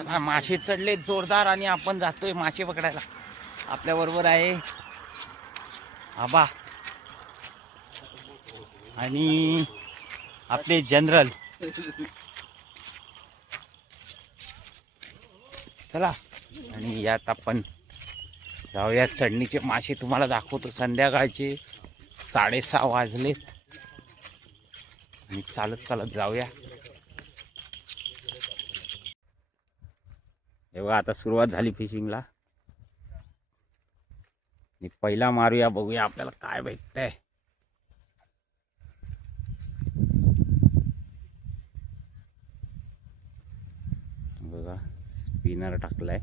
चला मासे चढले जोरदार आणि आपण जातोय मासे पकडायला. आपल्या बरोबर आहे आबा आणि आपले जनरल. चला आणि यात आपण जाऊया. चढणीचे मासे तुम्हाला दाखवतो. संध्याकाळचे 6:30 वाजलेत आणि चालत चालत जाऊया. हे बघा आता सुरुवात झाली फिशिंगला आणि पहिला मारूया, बघूया आपल्याला काय भेटतंय. बघा स्पिनर टाकलाय.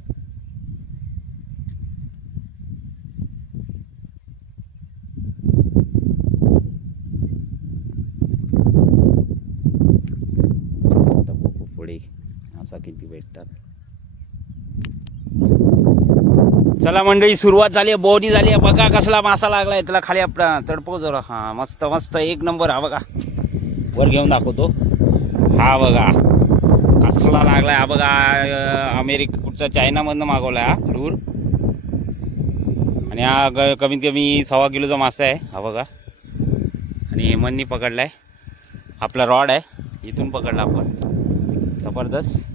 पुढे असा किती भेटतात. चला मंडळी सुरुवात झाली आहे. बोनी झाली आहे. बघा कसला मासा लागलाय. त्याला खाली आपला तडपव जरा. हा मस्त मस्त एक नंबर. हा बघा वर घेऊन दाखवतो. हा बघा कसला लागलाय. हा बघा अमेरिका कुठचा चायनामधनं मागवला हा लूर. आणि हा कमीत कमी 1.25 किलोचा मासा आहे. हा बघा आणि हेमननी पकडलाय. आपला रॉड आहे इथून पकडला आपण. जबरदस्त.